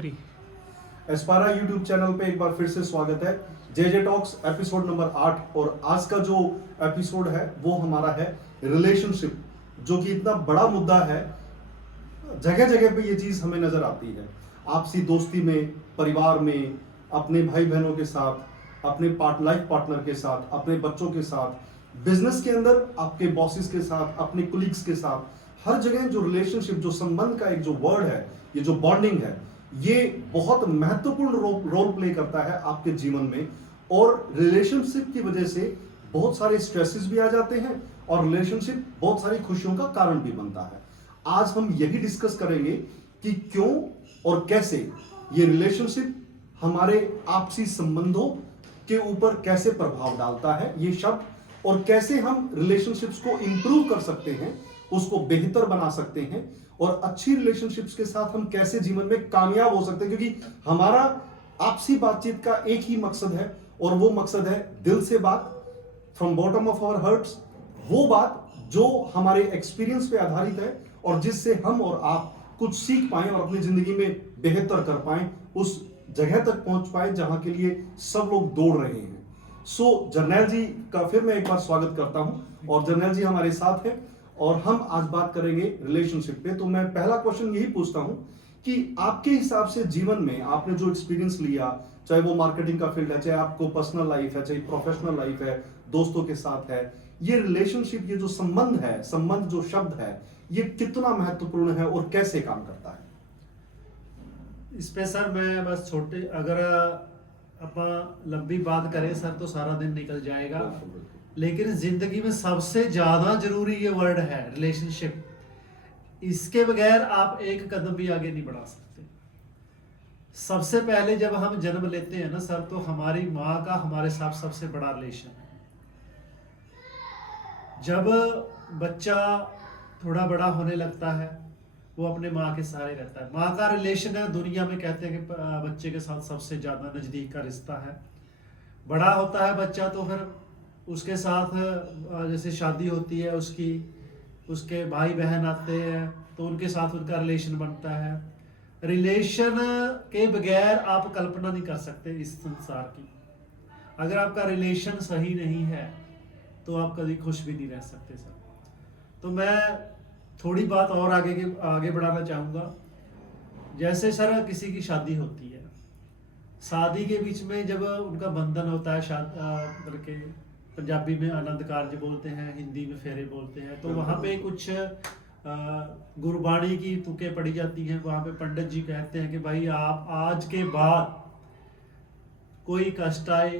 3। एस्पारा YouTube channel पे एक बार फिर से स्वागत है। जे टॉक्स एपिसोड नंबर 8 और आज का जो एपिसोड है वो हमारा है रिलेशनशिप, जो कि इतना बड़ा मुद्दा है। जगह जगह पे ये चीज हमें नजर आती है, आपसी दोस्ती में, परिवार में, अपने भाई बहनों के साथ, अपने लाइफ पार्टनर के साथ, अपने बच्चों के साथ, बिजनेस के अंदर आपके बॉसेस के साथ, अपने कुलीग्स के साथ, हर जगह जो रिलेशनशिप, जो संबंध का एक जो वर्ड है, ये जो बॉन्डिंग है, ये बहुत महत्वपूर्ण रोल प्ले करता है आपके जीवन में। और रिलेशनशिप की वजह से बहुत सारे स्ट्रेसेस भी आ जाते हैं और रिलेशनशिप बहुत सारी खुशियों का कारण भी बनता है। आज हम यही डिस्कस करेंगे कि क्यों और कैसे ये रिलेशनशिप हमारे आपसी संबंधों के ऊपर कैसे प्रभाव डालता है ये शब्द, और कैसे हम रिलेशनशिप्स को इंप्रूव कर सकते हैं, उसको बेहतर बना सकते हैं, और अच्छी रिलेशनशिप्स के साथ हम कैसे जीवन में कामयाब हो सकते हैं। क्योंकि हमारा आपसी बातचीत का एक ही मकसद है, और वो मकसद है दिल से बात, from bottom of our hearts, वो बात जो हमारे एक्सपीरियंस पे आधारित है और जिससे हम और आप कुछ सीख पाएं और अपनी जिंदगी में बेहतर कर पाएं, उस जगह तक पहुंच पाए जहां के लिए सब लोग दौड़ रहे हैं। जर्नैल जी का फिर मैं एक बार स्वागत करता हूं, और जर्नैल जी हमारे साथ हैं और हम आज बात करेंगे रिलेशनशिप पे। तो मैं पहला क्वेश्चन यही पूछता हूं कि आपके हिसाब से जीवन में आपने जो एक्सपीरियंस लिया, चाहे वो मार्केटिंग का फील्ड है, चाहे आपको पर्सनल लाइफ है, चाहे प्रोफेशनल लाइफ है, दोस्तों के साथ है, ये रिलेशनशिप, ये जो संबंध है, संबंध जो शब्द है, ये कितना महत्वपूर्ण है और कैसे काम करता है? इस पे सर मैं बस छोटे, अगर अपन लंबी बात करें सर तो सारा दिन निकल जाएगा, लेकिन जिंदगी में सबसे ज्यादा जरूरी ये वर्ड है रिलेशनशिप। इसके बगैर आप एक कदम भी आगे नहीं बढ़ा सकते। सबसे पहले जब हम जन्म लेते हैं ना सर, तो हमारी माँ का हमारे साथ सबसे बड़ा रिलेशन है। जब बच्चा थोड़ा बड़ा होने लगता है, वो अपने माँ के सहारे रहता है। माँ का रिलेशन है, दुनिया में कहते हैं कि बच्चे के साथ सबसे ज्यादा नजदीक का रिश्ता है। बड़ा होता है बच्चा तो फिर उसके साथ जैसे शादी होती है उसकी, उसके भाई बहन आते हैं तो उनके साथ उनका रिलेशन बनता है। रिलेशन के बगैर आप कल्पना नहीं कर सकते इस संसार की। अगर आपका रिलेशन सही नहीं है तो आप कभी खुश भी नहीं रह सकते सर। तो मैं थोड़ी बात और आगे बढ़ाना चाहूँगा। जैसे सर किसी की शादी होती है, शादी के बीच में जब उनका बंधन होता है, करके पंजाबी में आनंद कार्य बोलते हैं, हिंदी में फेरे बोलते हैं, तो वहाँ पे कुछ गुरबाणी की तुकें पड़ी जाती हैं। वहाँ पे पंडित जी कहते हैं कि भाई आप आज के बाद कोई कष्ट आए,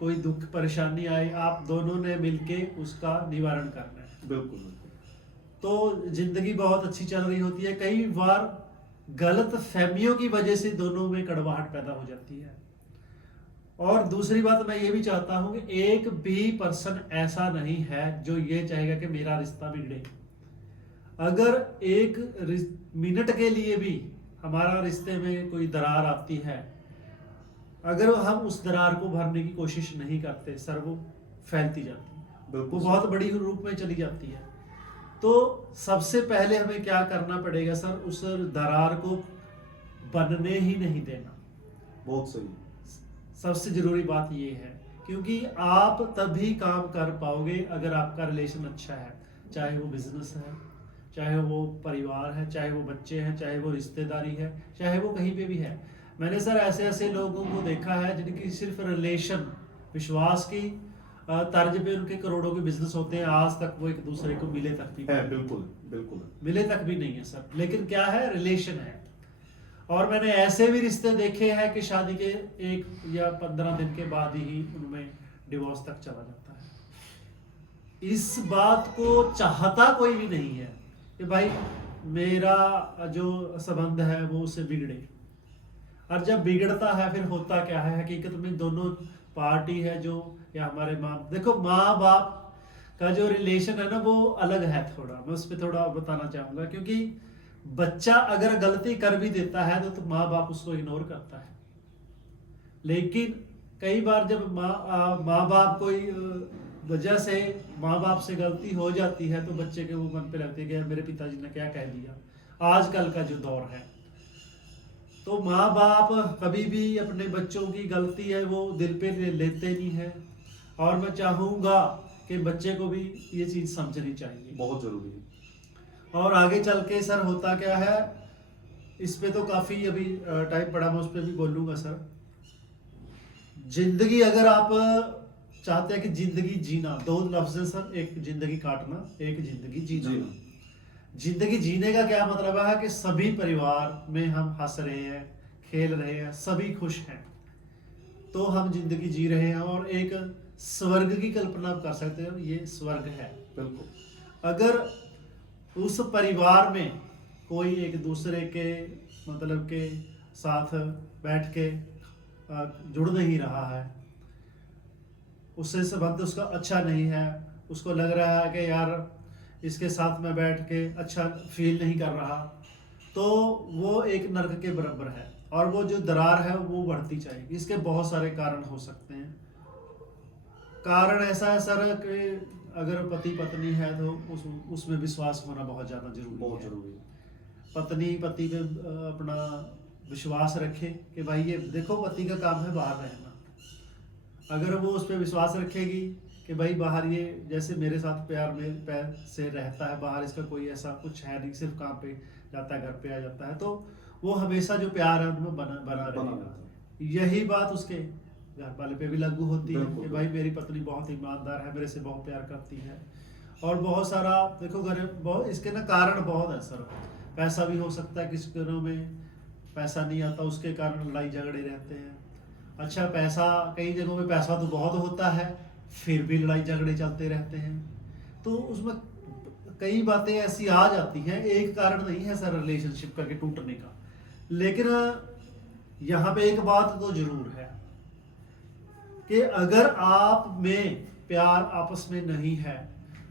कोई दुख परेशानी आए, आप दोनों ने मिलके उसका निवारण करना है। बिल्कुल। तो जिंदगी बहुत अच्छी चल रही होती है, कई बार गलत फहमियों की वजह से दोनों में कड़वाहट पैदा हो जाती है। और दूसरी बात मैं ये भी चाहता हूं कि एक भी पर्सन ऐसा नहीं है जो ये चाहेगा कि मेरा रिश्ता बिगड़े। अगर एक मिनट के लिए भी हमारा रिश्ते में कोई दरार आती है, अगर हम उस दरार को भरने की कोशिश नहीं करते सर, वो फैलती जाती है, वो बहुत बड़ी रूप में चली जाती है। तो सबसे पहले हमें क्या करना पड़ेगा सर, उस दरार को बनने ही नहीं देना। बहुत सही। सबसे जरूरी बात ये है, क्योंकि आप तभी काम कर पाओगे अगर आपका रिलेशन अच्छा है। चाहे वो बिजनेस है, चाहे वो परिवार है, चाहे वो बच्चे हैं, चाहे वो रिश्तेदारी है, चाहे वो कहीं पे भी है। मैंने सर ऐसे ऐसे लोगों को देखा है जिनकी सिर्फ रिलेशन, विश्वास की तर्ज पे उनके करोड़ों के बिजनेस होते हैं, आज तक वो एक दूसरे को मिले तक भी है। बिल्कुल बिल्कुल मिले तक भी नहीं है सर, लेकिन क्या है, रिलेशन है। और मैंने ऐसे भी रिश्ते देखे हैं कि शादी के 1 या 15 दिन के बाद ही उनमें डिवोर्स तक चला जाता है। इस बात को चाहता कोई भी नहीं है कि भाई मेरा जो संबंध है वो उससे बिगड़े। और जब बिगड़ता है फिर होता क्या है, हकीकत में दोनों पार्टी है जो, या हमारे देखो माँ बाप का जो रिलेशन है ना वो अलग है थोड़ा। मैं उस पर थोड़ा बताना चाहूंगा, क्योंकि बच्चा अगर गलती कर भी देता है तो माँ बाप उसको इग्नोर करता है। लेकिन कई बार जब माँ बाप कोई वजह से माँ बाप से गलती हो जाती है तो बच्चे के वो मन पे लगती है कि मेरे पिताजी ने क्या कह दिया। आजकल का जो दौर है, तो माँ बाप कभी भी अपने बच्चों की गलती है वो दिल पे लेते नहीं है, और मैं चाहूँगा कि बच्चे को भी ये चीज़ समझनी चाहिए। बहुत जरूरी है। और आगे चल के सर होता क्या है, इस पे तो काफ़ी अभी टाइम पड़ा, मैं उस पर भी बोलूँगा सर। जिंदगी अगर आप चाहते हैं कि जिंदगी जीना, दो लफ्ज है सर, एक जिंदगी काटना, एक जिंदगी जीना। जीना। जिंदगी जीने का क्या मतलब है कि सभी परिवार में हम हंस रहे हैं, खेल रहे हैं, सभी खुश हैं, तो हम जिंदगी जी रहे हैं और एक स्वर्ग की कल्पना कर सकते हैं, ये स्वर्ग है। बिल्कुल। अगर उस परिवार में कोई एक दूसरे के मतलब के साथ बैठ के जुड़ नहीं रहा है, उससे संबंध उसका अच्छा नहीं है, उसको लग रहा है कि यार इसके साथ में बैठ के अच्छा फील नहीं कर रहा, तो वो एक नर्क के बराबर है, और वो जो दरार है वो बढ़ती जाएगी। इसके बहुत सारे कारण हो सकते हैं। कारण ऐसा है सर कि अगर पति पत्नी है तो उसमें विश्वास होना बहुत ज़्यादा बहुत जरूरी है। जरूरी है। पत्नी पति पे अपना विश्वास रखे कि भाई ये देखो पति का काम है बाहर रहना। अगर वो उस पर विश्वास रखेगी कि भाई बाहर ये जैसे मेरे साथ प्यार से रहता है, बाहर इसका कोई ऐसा कुछ है नहीं, सिर्फ काम पे जाता है, घर पे आ जाता है, तो वो हमेशा जो प्यार है उनमें बना रहेगा। यही बात उसके घर वाले पे भी लागू होती है कि भाई मेरी पत्नी बहुत ईमानदार है, मेरे से बहुत प्यार करती है। और बहुत सारा देखो घर बहुत इसके ना कारण बहुत है सर। पैसा भी हो सकता है, किसी घरों में पैसा नहीं आता, उसके कारण लड़ाई झगड़े रहते हैं। अच्छा पैसा, कई जगहों में पैसा तो बहुत होता है, फिर भी लड़ाई झगड़े चलते रहते हैं। तो उसमें कई बातें ऐसी आ जाती हैं, एक कारण नहीं है सर रिलेशनशिप का के टूटने का। लेकिन यहाँ पे एक बात तो जरूर है कि अगर आप में प्यार आपस में नहीं है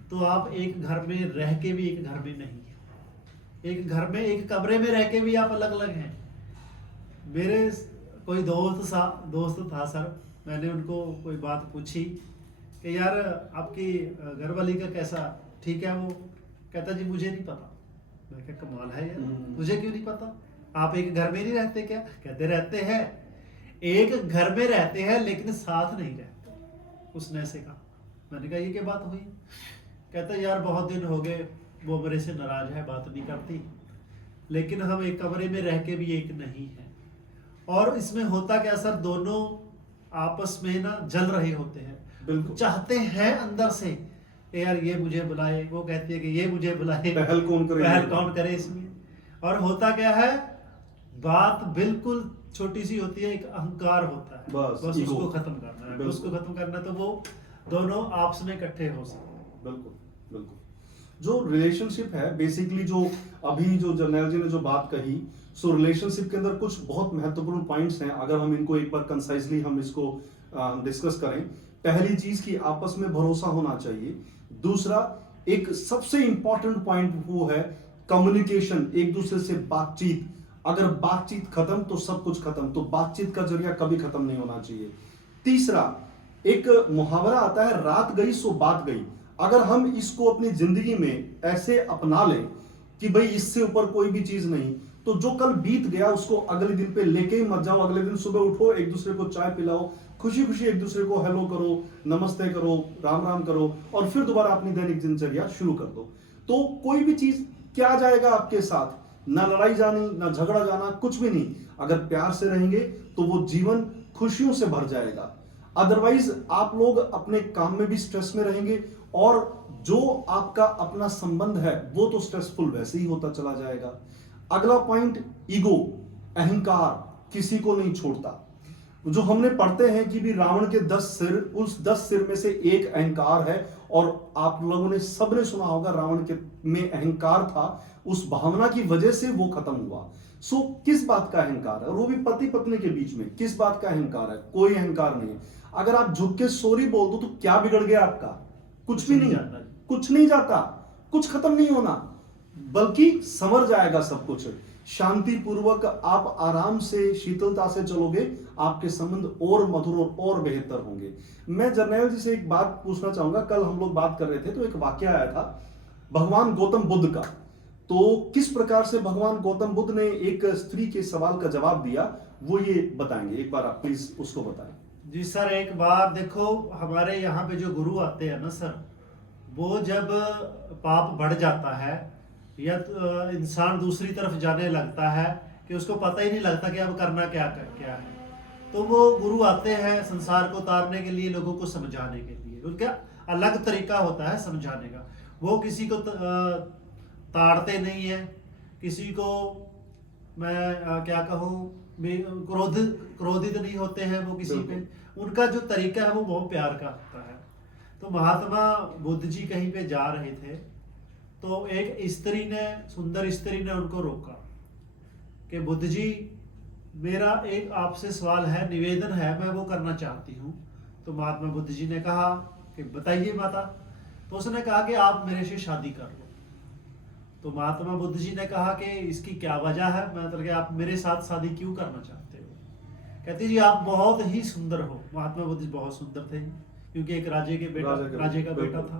तो आप एक घर में रह के भी एक घर में नहीं है। एक घर में एक कमरे में रह के भी आप अलग अलग हैं। मेरे कोई दोस्त था सर, मैंने उनको कोई बात पूछी कि यार आपकी घरवाली का कैसा, ठीक है? वो कहता जी मुझे नहीं पता। मैं क्या कमाल है यार, मुझे क्यों नहीं पता? आप एक घर में नहीं रहते क्या? कहते रहते हैं, एक घर में रहते हैं लेकिन साथ नहीं रहते। उसने ऐसे कहा। मैंने कहा ये क्या बात हुई? कहता यार बहुत दिन हो गए, वो मेरे से नाराज है, बात नहीं करती, लेकिन हम एक कमरे में रह के भी एक नहीं है। और इसमें होता क्या सर, दोनों आपस में ना जल रहे होते हैं, बिल्कुल चाहते हैं अंदर से यार ये मुझे बुलाए, वो कहती है कि ये मुझे बुलाए, पहल कौन करे इसमें। और होता क्या है, बात बिल्कुल छोटी सी होती है, एक अहंकार होता है, बस उसको खत्म करना है, उसको खत्म करना है, तो वो दोनों आपस में इकट्ठे हो सकते हैं। बिल्कुल बिल्कुल। जो रिलेशनशिप है बेसिकली, जो अभी जो जर्नैल जी ने जो बात कही, सो रिलेशनशिप के अंदर कुछ बहुत महत्वपूर्ण पॉइंट्स हैं। अगर हम इनको एक बार कंसाइजली हम इसको डिस्कस करें, पहली चीज कि आपस में भरोसा होना चाहिए। दूसरा, एक सबसे इंपॉर्टेंट पॉइंट वो है कम्युनिकेशन, एक दूसरे से बातचीत। अगर बातचीत खत्म तो सब कुछ खत्म, तो बातचीत का जरिया कभी खत्म नहीं होना चाहिए। तीसरा, एक मुहावरा आता है, रात गई सो बात गई। अगर हम इसको अपनी जिंदगी में ऐसे अपना लें कि भाई इससे ऊपर कोई भी चीज नहीं, तो जो कल बीत गया उसको अगले दिन पे लेके ही मत जाओ। अगले दिन सुबह उठो, एक दूसरे को चाय पिलाओ, खुशी खुशी एक दूसरे को हेलो करो, नमस्ते करो, राम राम करो, और फिर दोबारा अपनी दैनिक दिनचर्या शुरू कर दो। तो कोई भी चीज क्या जाएगा आपके साथ, ना लड़ाई जानी, ना झगड़ा जाना, कुछ भी नहीं। अगर प्यार से रहेंगे तो वो जीवन खुशियों से भर जाएगा। अदरवाइज आप लोग अपने काम में भी स्ट्रेस में रहेंगे, और जो आपका अपना संबंध है वो तो स्ट्रेसफुल वैसे ही होता चला जाएगा। अगला पॉइंट, ईगो, अहंकार किसी को नहीं छोड़ता। जो हमने पढ़ते हैं कि भी रावण के 10 सिर, उस 10 सिर में से एक अहंकार है। और आप लोगों ने सबने सुना होगा रावण के में अहंकार था, उस भावना की वजह से वो खत्म हुआ। सो किस बात का अहंकार है? और वो भी पति पत्नी के बीच में किस बात का अहंकार है? कोई अहंकार नहीं है। अगर आप झुक के सॉरी बोल दो तो क्या बिगड़ गया आपका? कुछ भी नहीं, कुछ नहीं जाता, कुछ खत्म नहीं होना, बल्कि संवर जाएगा सब कुछ। शांति पूर्वक आप आराम से, शीतलता से चलोगे, आपके संबंध और मधुर और बेहतर होंगे। मैं जर्नैल जी से एक बात पूछना चाहूंगा। कल हम लोग बात कर रहे थे तो एक वाक्य आया था भगवान गौतम बुद्ध का। तो किस प्रकार से भगवान गौतम बुद्ध ने एक स्त्री के सवाल का जवाब दिया, वो ये बताएंगे। एक बार आप प्लीज उसको बताएं। जी सर, एक बार देखो, हमारे यहाँ पे जो गुरु आते हैं ना सर, वो जब पाप बढ़ जाता है या इंसान दूसरी तरफ जाने लगता है कि उसको पता ही नहीं लगता कि अब करना क्या है, तो वो गुरु आते हैं संसार को उतारने के लिए, लोगों को समझाने के लिए। उनका अलग तरीका होता है समझाने का। वो किसी को ताड़ते नहीं है, किसी को मैं क्या कहूँ, क्रोधित नहीं होते हैं वो किसी पे। उनका जो तरीका है वो बहुत प्यार का होता है। तो महात्मा बुद्ध जी कहीं पे जा रहे थे, तो एक स्त्री ने, सुंदर स्त्री ने उनको रोका कि बुद्ध जी, मेरा एक आपसे सवाल है, निवेदन है, मैं वो करना चाहती हूँ। तो महात्मा बुद्ध जी ने कहा कि बताइए माता। तो उसने कहा कि आप मेरे से शादी कर लो। तो महात्मा बुद्ध जी ने कहा कि इसकी क्या वजह है, मतलब कि आप मेरे साथ शादी क्यों करना चाहते हो? कहते जी आप बहुत ही सुंदर हो। महात्मा बुद्ध जी बहुत सुंदर थे, क्योंकि एक राजे का बेटा था।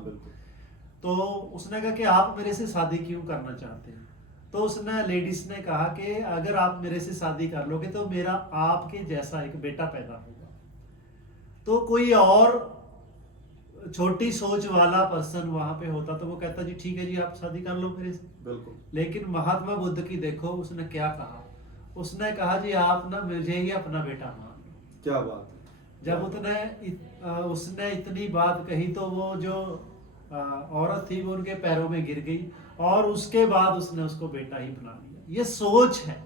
तो उसने कहा कि आप मेरे से शादी क्यों करना चाहते हैं? तो उसने, लेडीज ने कहा कि अगर आप मेरे से शादी कर लोगे तो मेरा आपके जैसा एक बेटा पैदा होगा। तो कोई और छोटी सोच वाला पर्सन वहां पे होता तो वो कहता जी ठीक है जी, आप शादी कर लो मेरे से। बिल्कुल। लेकिन महात्मा बुद्ध की देखो, उसने क्या कहा, उसने कहा जी आप ना मुझे ही अपना बेटा मान लो। क्या बात है। जब उसने इतनी बात कही तो वो जो औरत थी वो उनके पैरों में गिर गई, और उसके बाद उसने उसको बेटा ही बना लिया। ये सोच है।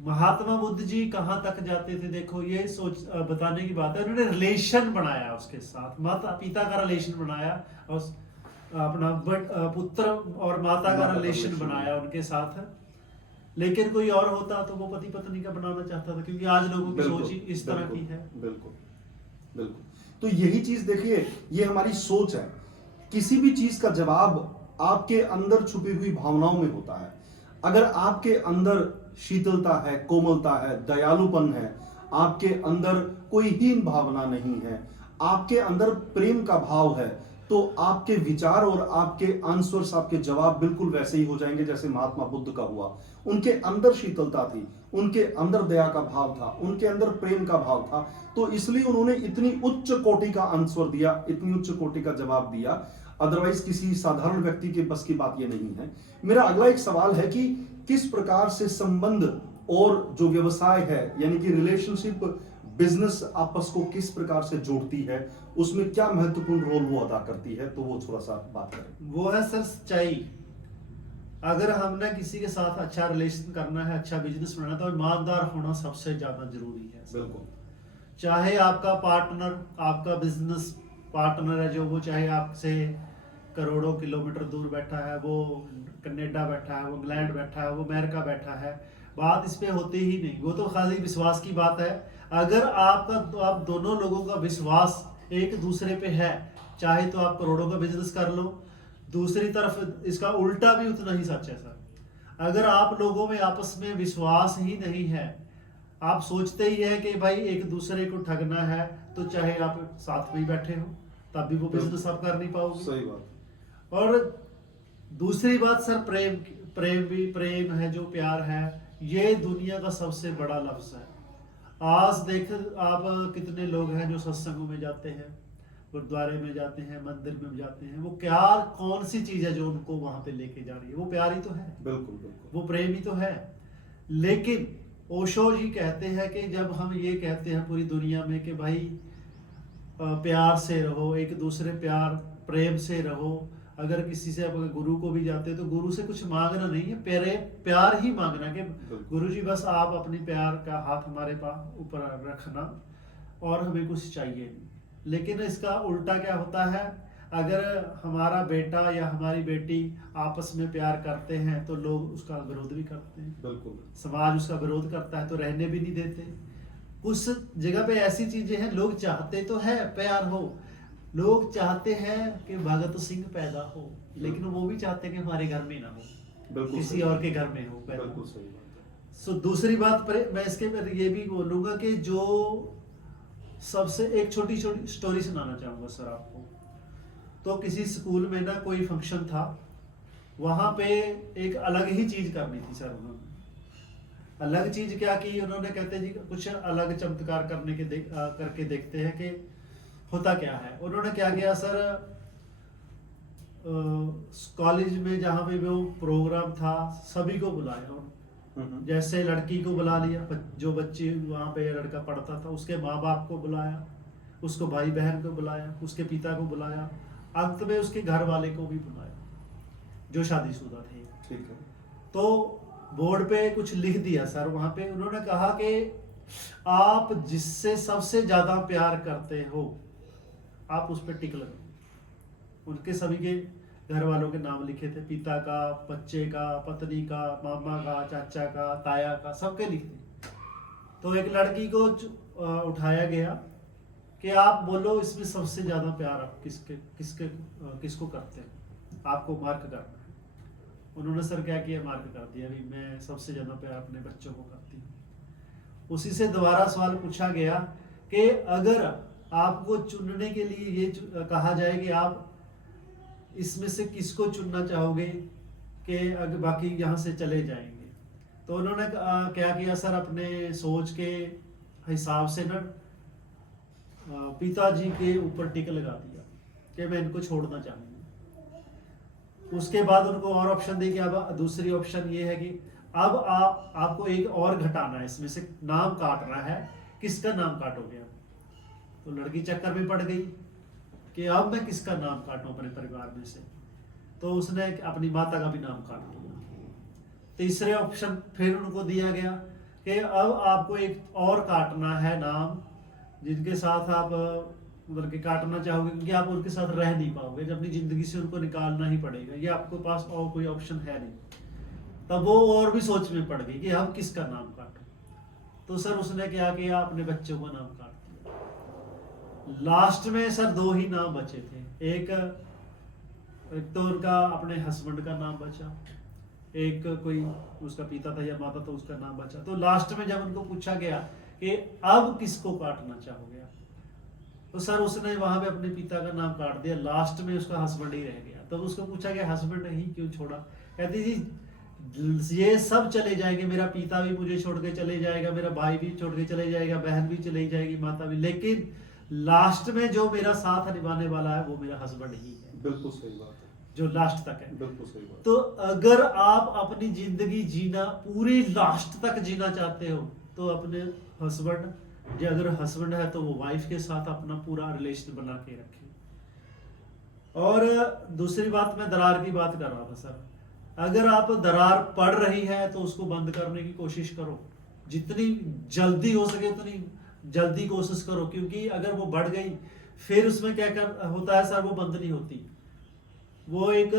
महात्मा बुद्ध जी कहाँ तक जाते थे देखो, ये सोच बताने की बात है। उन्होंने रिलेशन बनाया उसके साथ, माता पिता का रिलेशन बनाया, और अपना पुत्र और माता का रिलेशन बनाया उनके साथ। लेकिन कोई और होता तो वो पति पत्नी का बनाना चाहता था, क्योंकि आज लोगों की सोच ही इस तरह की है। बिल्कुल बिल्कुल। तो यही चीज देखिए, ये हमारी सोच है। किसी भी चीज का जवाब आपके अंदर छुपी हुई भावनाओं में होता है। अगर आपके अंदर शीतलता है, कोमलता है, दयालुपन है, आपके अंदर कोई हीन भावना नहीं है, आपके अंदर प्रेम का भाव है, तो आपके विचार और आपके आंसर्स, आपके जवाब बिल्कुल वैसे ही हो जाएंगे जैसे महात्मा बुद्ध का हुआ। उनके अंदर शीतलता थी, उनके अंदर दया का भाव था, उनके अंदर प्रेम का भाव था, तो इसलिए उन्होंने इतनी उच्च कोटि का आंसर दिया, इतनी उच्च कोटि का जवाब दिया। अदरवाइज किसी साधारण व्यक्ति के बस की बात ये नहीं है। मेरा अगला एक सवाल है कि किस प्रकार से संबंध और जो व्यवसाय है, यानी कि रिलेशनशिप, बिजनेस आपस को किस प्रकार से जोड़ती है, उसमें क्या महत्वपूर्ण रोल वो अदा करती है, तो वो थोड़ा सा बात करें। वो है सर सच्चाई। अगर हमने किसी के साथ अच्छा रिलेशन करना है, अच्छा बिजनेस बनाना है, तो ईमानदार होना सबसे ज्यादा जरूरी है। बिल्कुल। चाहे आपका पार्टनर, आपका बिजनेस पार्टनर है जो, वो चाहे आपसे करोड़ों किलोमीटर दूर बैठा है, वो कनाडा बैठा है, वो इंग्लैंड बैठा है, वो अमेरिका बैठा है, बात इस पे होती ही नहीं। वो तो खाली विश्वास की बात है। अगर आप दोनों लोगों का विश्वास एक दूसरे पे है, चाहे तो आप करोड़ों का बिजनेस कर लो। दूसरी तरफ इसका उल्टा भी उतना ही सच है सर। अगर आप लोगों में आपस में विश्वास ही नहीं है, आप सोचते ही है कि भाई एक दूसरे को ठगना है, तो चाहे आप साथ में ही बैठे हो तब भी वो बिजनेस आप कर नहीं पाओगे। सही बात। और दूसरी बात सर, प्रेम है, जो प्यार है, ये दुनिया का सबसे बड़ा लफ्ज है। आज देख आप कितने लोग हैं जो सत्संगों में जाते हैं, गुरुद्वारे में जाते हैं, मंदिर में जाते हैं, वो क्या, कौन सी चीज है जो उनको वहां पे लेके जा रही है? वो प्यार ही तो है। बिल्कुल बिल्कुल। वो प्रेम ही तो है। लेकिन ओशो जी कहते हैं कि जब हम ये कहते हैं पूरी दुनिया में कि भाई प्यार से रहो, एक दूसरे प्रेम से रहो, अगर किसी से आप गुरु को भी जाते हैं तो गुरु से कुछ मांगना नहीं है, प्यार ही मांगना कि गुरु जी बस आप अपनी प्यार का हाथ हमारे ऊपर रखना, और हमें कुछ चाहिए नहीं। लेकिन इसका उल्टा क्या होता है, अगर हमारा बेटा या हमारी बेटी आपस में प्यार करते हैं तो लोग उसका विरोध भी करते हैं। बिल्कुल। समाज उसका विरोध करता है तो रहने भी नहीं देते। कुछ जगह पे ऐसी चीजें हैं, लोग चाहते तो है प्यार हो, लोग चाहते हैं कि भगत सिंह पैदा हो, लेकिन वो भी चाहते हैं कि हमारे घर में ना हो, किसी और के घर में हो पैदा। बिल्कुल सही बात। सो दूसरी बात मैं इसके पर ये भी बोलूंगा कि जो सबसे एक छोटी छोटी स्टोरी सुनाना चाहूंगा सर आपको। तो किसी स्कूल में ना कोई फंक्शन था, वहां पे एक अलग ही चीज करनी थी सर। उन्होंने अलग चीज क्या की, उन्होंने कहते जी कुछ अलग चमत्कार करके देखते हैं कि होता क्या है। उन्होंने क्या किया सर, कॉलेज में जहाँ पे वो प्रोग्राम था सभी को बुलाया। जैसे लड़की को बुला लिया, जो बच्ची वहाँ पे लड़का पढ़ता था उसके माँ बाप को बुलाया, उसको भाई बहन को बुलाया, उसके पिता को बुलाया, अंत में उसके घर वाले को भी बुलाया जो शादीशुदा थे। ठीक है। तो बोर्ड पे कुछ लिख दिया सर। वहाँ पे उन्होंने कहा कि आप जिससे सबसे ज्यादा प्यार करते हो आप उस पर टिक लगाओ। उनके सभी के घर वालों के नाम लिखे थे, पिता का, बच्चे का, पत्नी का, मामा का, चाचा का, ताया का, सबके लिखते। तो एक लड़की को उठाया गया कि आप बोलो इसमें सबसे ज्यादा प्यार आप किसको करते हैं, आपको मार्क करना है। उन्होंने सर क्या किया, मार्क कर दिया, भी मैं सबसे ज्यादा प्यार अपने बच्चों को करती हूँ। उसी से दोबारा सवाल पूछा गया कि अगर आपको चुनने के लिए ये कहा जाए कि आप इसमें से किसको चुनना चाहोगे कि अगर बाकी यहाँ से चले जाएंगे, तो उन्होंने क्या किया सर, अपने सोच के हिसाब से ना पिताजी के ऊपर टिक लगा दिया कि मैं इनको छोड़ना चाहूंगा। उसके बाद उनको और ऑप्शन दी कि अब दूसरी ऑप्शन ये है कि अब आपको एक और घटाना है, इसमें से नाम काटना है, किसका नाम काटोगे आप। तो लड़की चक्कर में पड़ गई कि अब मैं किसका नाम काटूं अपने परिवार में से। तो उसने अपनी माता का भी नाम काट दिया। तीसरे ऑप्शन फिर उनको दिया गया कि अब आपको एक और काटना है नाम जिनके साथ आप मतलब कि काटना चाहोगे, क्योंकि आप उनके साथ रह नहीं पाओगे, जब अपनी जिंदगी से उनको निकालना ही पड़ेगा, ये आपके पास और कोई ऑप्शन है नहीं। तब वो और भी सोच में पड़ गई कि हम किसका नाम काटें। तो सर उसने क्या किया, अपने बच्चों का नाम काट दिया। लास्ट में सर दो ही नाम बचे थे, एक तो उनका अपने हस्बैंड का नाम बचा, एक कोई उसका पिता था या माता था उसका नाम बचा। तो लास्ट में जब उनको पूछा गया कि अब किसको काटना चाहोगे, तो सर उसने वहां पे अपने पिता का नाम काट दिया, लास्ट में उसका हस्बैंड ही रह गया। तो उसको पूछा गया हस्बैंड ही क्यों छोड़ा, कहती जी ये सब चले जाएंगे, मेरा पिता भी मुझे छोड़ के चले जाएगा, मेरा भाई भी छोड़ के चले जाएगा, बहन भी चली जाएगी, माता भी, लेकिन लास्ट में जो मेरा साथ निभाने वाला है वो मेरा हस्बैंड ही है। बिल्कुल सही बात है, जो लास्ट तक है। बिल्कुल सही बात। तो अगर आप अपनी जिंदगी जीना पूरी लास्ट तक जीना चाहते हो तो अपने हस्बैंड, अगर हस्बैंड है तो वो वाइफ के साथ अपना पूरा रिलेशन बना के रखे। और दूसरी बात, मैं दरार की बात कर रहा था सर, अगर आप दरार पड़ रही है तो उसको बंद करने की कोशिश करो, जितनी जल्दी हो सके उतनी जल्दी कोशिश करो, क्योंकि अगर वो बढ़ गई फिर उसमें क्या होता है सर, वो बंद नहीं होती। वो एक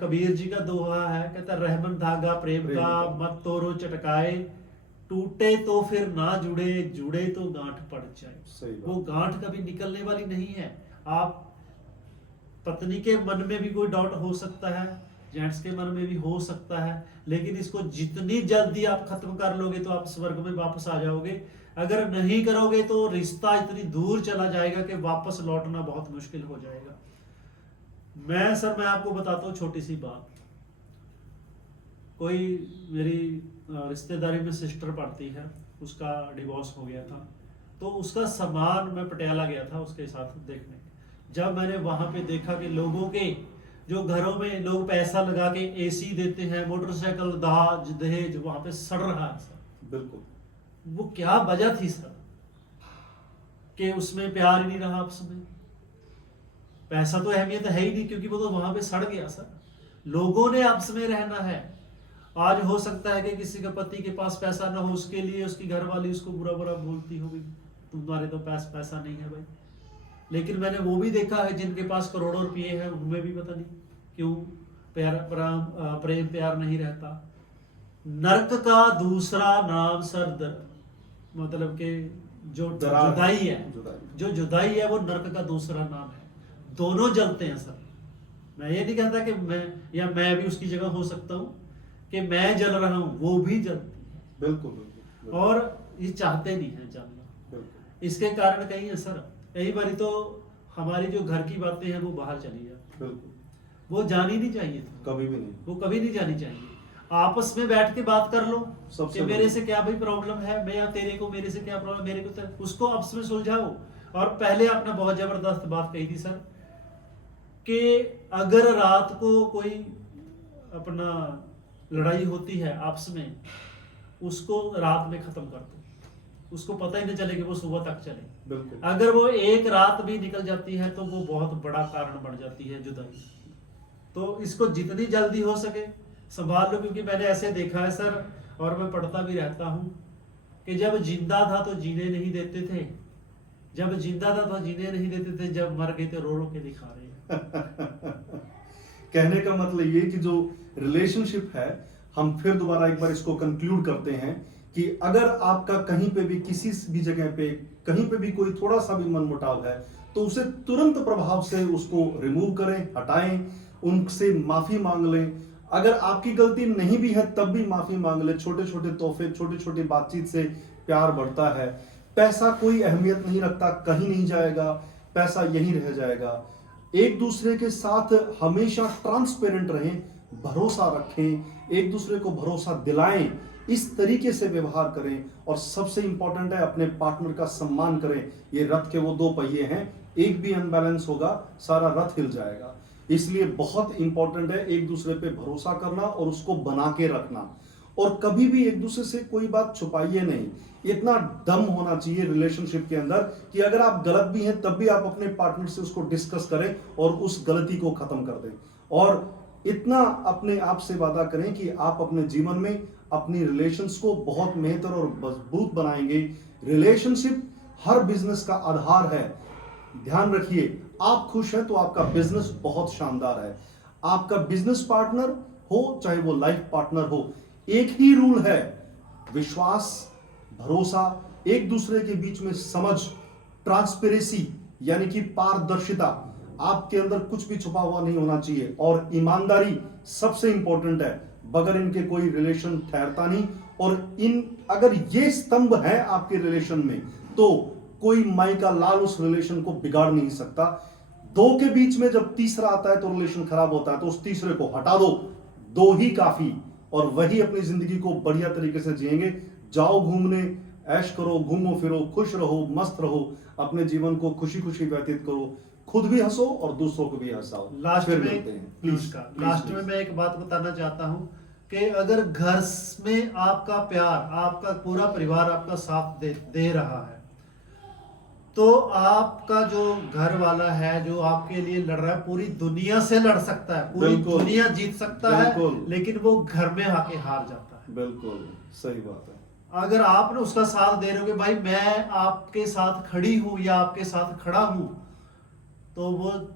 कबीर जी का दोहा है, कहता है रहमन धागा प्रेम का मत तोड़ो चटकाए, टूटे तो फिर ना जुड़े, जुड़े तो गांठ पड़ जाए। वो गांठ कभी निकलने वाली नहीं है। आप पत्नी के मन में भी कोई डाउट हो सकता है, जेंट्स के मन में भी हो सकता है, लेकिन इसको जितनी जल्दी आप खत्म कर लोगे तो आप स्वर्ग में वापस आ जाओगे। अगर नहीं करोगे तो रिश्ता इतनी दूर चला जाएगा कि वापस लौटना बहुत मुश्किल हो जाएगा। मैं आपको बताता हूँ छोटी सी बात। कोई मेरी रिश्तेदारी में सिस्टर पढ़ती है, उसका डिवोर्स हो गया था, तो उसका सामान मैं पटियाला गया था उसके साथ देखने। जब मैंने वहां पे देखा कि लोगों के जो घरों में लोग पैसा लगा के एसी देते हैं, मोटरसाइकिल दाज दहेज वहां पे सड़ रहा है सर। बिल्कुल। वो क्या वजह थी सर कि उसमें प्यार ही नहीं रहा आपस में। पैसा तो अहमियत है ही नहीं, क्योंकि वो तो वहां पे सड़ गया सर। लोगों ने आपस में रहना है। आज हो सकता है कि किसी का पति के पास पैसा ना हो, उसके लिए उसकी घरवाली उसको बुरा बुरा बोलती होगी, तुम्हारे तो पैसा नहीं है भाई। लेकिन मैंने वो भी देखा है जिनके पास करोड़ों रुपये हैं, उनमें भी पता नहीं क्यों प्रेम प्यार नहीं रहता। नरक का दूसरा नाम सर मतलब कि जो जुदाई है, जो जुदाई है वो नरक का दूसरा नाम है। दोनों जलते हैं सर। मैं ये नहीं कहता कि मैं भी उसकी जगह हो सकता हूँ कि मैं जल रहा हूँ, वो भी जलती है। बिल्कुल बिल्कुल। और ये चाहते नहीं है जलना। इसके कारण कहीं है सर, कई बार तो हमारी जो घर की बातें हैं वो बाहर चली जाती। बिल्कुल। वो जानी नहीं चाहिए थी, कभी भी नहीं। वो कभी नहीं जानी चाहिए। आपस में बैठ के बात कर लो सबसे कि मेरे बड़ी- से क्या भाई प्रॉब्लम है, मैं या तेरे को मेरे से क्या प्रॉब्लम, मेरे को उसको आपस में सुलझाओ। और पहले आपने बहुत जबरदस्त बात कही थी सर कि अगर रात को कोई अपना लड़ाई होती है आपस में, उसको रात में खत्म कर दो, उसको पता ही नहीं चले कि वो सुबह तक चले। बिल्कुल। अगर वो एक रात भी निकल जाती है तो वो बहुत बड़ा कारण बन जाती है जुदाई। तो इसको जितनी जल्दी हो सके संभाल लो, क्योंकि मैंने ऐसे देखा है सर, और मैं पढ़ता भी रहता हूँ कि जब जिंदा था तो जीने नहीं देते थे, जब जिंदा था तो जीने नहीं देते थे, जब मर गए तो रो रो के दिखा रहे हैं। कहने का मतलब ये कि जो रिलेशनशिप है, हम फिर दोबारा एक बार इसको कंक्लूड करते हैं कि अगर आपका कहीं पे भी किसी भी जगह पे कहीं पे भी कोई थोड़ा सा भी मनमुटाव है तो उसे तुरंत प्रभाव से उसको रिमूव करें, हटाएं, उनसे माफी मांग लें। अगर आपकी गलती नहीं भी है तब भी माफी मांग लें। छोटे छोटे तोहफे, छोटी छोटी बातचीत से प्यार बढ़ता है। पैसा कोई अहमियत नहीं रखता, कहीं नहीं जाएगा, पैसा यहीं रह जाएगा। एक दूसरे के साथ हमेशा ट्रांसपेरेंट रहें, भरोसा रखें, एक दूसरे को भरोसा दिलाएं, इस तरीके से व्यवहार करें। और सबसे इंपॉर्टेंट है अपने पार्टनर का सम्मान करें। ये रथ के वो दो पहिए हैं, एक भी अनबैलेंस होगा सारा रथ हिल जाएगा। इसलिए बहुत इंपॉर्टेंट है एक दूसरे पे भरोसा करना और उसको बना के रखना। और कभी भी एक दूसरे से कोई बात छुपाइए नहीं। इतना दम होना चाहिए रिलेशनशिप के अंदर कि अगर आप गलत भी हैं तब भी आप अपने पार्टनर से उसको डिस्कस करें और उस गलती को खत्म कर दें। और इतना अपने आप से वादा करें कि आप अपने जीवन में अपनी रिलेशंस को बहुत बेहतर और मजबूत बनाएंगे। रिलेशनशिप हर बिजनेस का आधार है। ध्यान रखिए, आप खुश हैं तो आपका बिजनेस बहुत शानदार है। आपका बिजनेस पार्टनर हो चाहे वो लाइफ पार्टनर हो, एक ही रूल है, विश्वास, भरोसा, एक दूसरे के बीच में समझ, ट्रांसपेरेंसी यानी कि पारदर्शिता। आपके अंदर कुछ भी छुपा हुआ नहीं होना चाहिए। और ईमानदारी सबसे इंपॉर्टेंट है, बगैर इनके कोई रिलेशन ठहरता नहीं। और इन अगर ये स्तंभ है आपके रिलेशन में तो कोई माई का लाल उस रिलेशन को बिगाड़ नहीं सकता। दो के बीच में जब तीसरा आता है तो रिलेशन खराब होता है, तो उस तीसरे को हटा दो, दो ही काफी। और वही अपनी जिंदगी को बढ़िया तरीके से जिएंगे। जाओ घूमने, ऐश करो, घूमो फिरो, खुश रहो, मस्त रहो, अपने जीवन को खुशी खुशी व्यतीत करो, खुद भी हंसो और दूसरों को भी हंसाओ। लास्ट फिर में मिलते हैं। प्लीज लास्ट में मैं एक बात बताना चाहता हूं कि अगर घर में आपका प्यार, आपका पूरा परिवार आपका साथ दे रहा है, तो आपका जो घर वाला है जो आपके लिए लड़ रहा है, पूरी दुनिया से लड़ सकता है, पूरी बिल्कुल। दुनिया जीत सकता है, बिल्कुल। लेकिन वो घर में आके हार जाता है। बिल्कुल सही बात है। अगर आपने उसका साथ दे रहे हो कि भाई मैं आपके साथ खड़ी हूं या आपके साथ खड़ा हूं, तो वो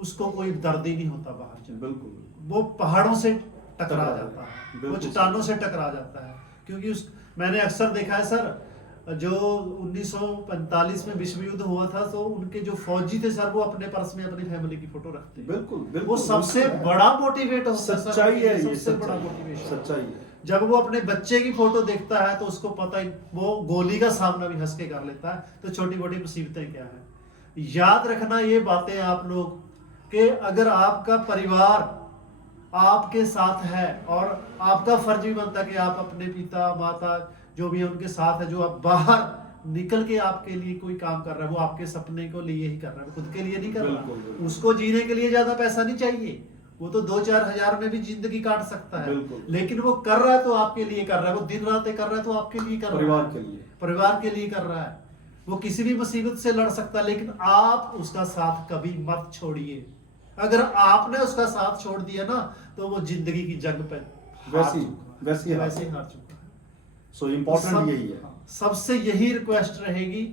उसको कोई दर्द ही नहीं होता बाहर जाके। बिल्कुल। वो पहाड़ों से टकरा टकरा जाता है, वो बिल्कुल चट्टानों से टकरा जाता है। क्योंकि मैंने अक्सर देखा है सर, जो 1945 में विश्व युद्ध हुआ था तो उनके जो फौजी थे सर, वो अपने पर्स में अपनी फैमिली की फोटो रखते हैं। बिल्कुल बिल्कुल। वो सबसे बड़ा मोटिवेट होता है सर, सच्चाई है, ये सबसे बड़ा मोटिवेशन सच्चाई है। जब वो अपने बच्चे की फोटो देखता है तो उसको पता ही, वो गोली का सामना भी हंस के कर लेता है। तो छोटी मोटी मुसीबतें क्या है, याद रखना ये बातें आप लोग, कि अगर आपका परिवार आपके साथ है, और आपका फर्ज भी बनता है कि आप अपने पिता माता जो भी है उनके साथ है, जो आप बाहर निकल के आपके लिए कोई काम कर रहा है, वो आपके सपने को लिए ही कर रहा है, खुद के लिए नहीं कर बिल्कुल, रहा। बिल्कुल। उसको जीने के लिए ज्यादा पैसा नहीं चाहिए, वो तो 2-4 हजार में भी जिंदगी काट सकता है, बिल्कुल। लेकिन वो कर रहा है तो आपके लिए कर रहा है, वो दिन रात कर रहा है तो आपके लिए कर रहा है, परिवार के लिए। परिवार के लिए कर रहा है। वो किसी भी मुसीबत से लड़ सकता है, लेकिन आप उसका साथ कभी मत छोड़िए। अगर आपने उसका साथ छोड़ दिया ना, तो वो जिंदगी की जंग पे वैसी वैसे हार चुका है। सो इम्पोर्टेंट यही है। सबसे यही रिक्वेस्ट रहेगी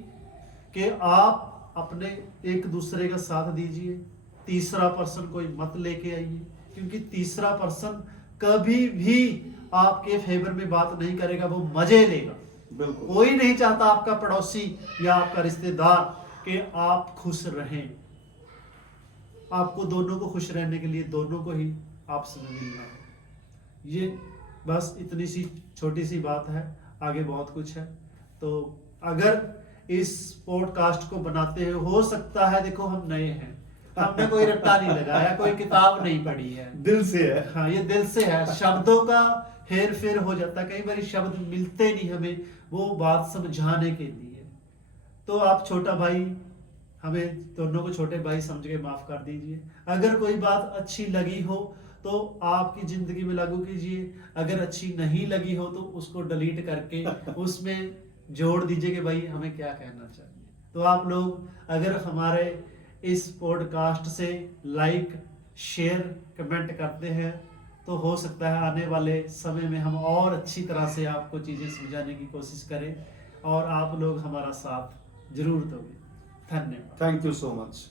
कि आप अपने एक दूसरे का साथ दीजिए, तीसरा पर्सन कोई मत लेके आइए, क्योंकि तीसरा पर्सन कभी भी आपके फेवर में बात नहीं करेगा, वो मजे लेगा। बिल्कुल। कोई नहीं चाहता आपका पड़ोसी या आपका रिश्तेदार कि आप खुश रहें। आपको दोनों को खुश रहने के लिए दोनों को ही आपस में मिलना है। ये बस इतनी सी छोटी सी बात है, आगे बहुत कुछ है। तो अगर इस पॉडकास्ट को बनाते हुए, हो सकता है देखो हम नए हैं, हमने कोई रट्टा नहीं लगाया, कोई किताब नहीं पढ़ी है। दिल से है। हाँ, ये दिल से है। शब्दों का हेर फेर हो जाता है, कई बार शब्द मिलते नहीं हमें वो बात समझाने के लिए। तो आप छोटा भाई, हमें दोनों को छोटे भाई समझ के माफ कर दीजिए। अगर कोई बात अच्छी लगी हो तो आपकी जिंदगी में लागू कीजिए, अगर अच्छी नहीं लगी हो तो उसको डिलीट करके उसमें जोड़ दीजिए कि भाई हमें क्या कहना चाहिए। तो आप लोग अगर हमारे इस पॉडकास्ट से लाइक, शेयर, कमेंट करते हैं तो हो सकता है आने वाले समय में हम और अच्छी तरह से आपको चीज़ें समझाने की कोशिश करें और आप लोग हमारा साथ जरूर दोगे। धन्यवाद। Thank you so much.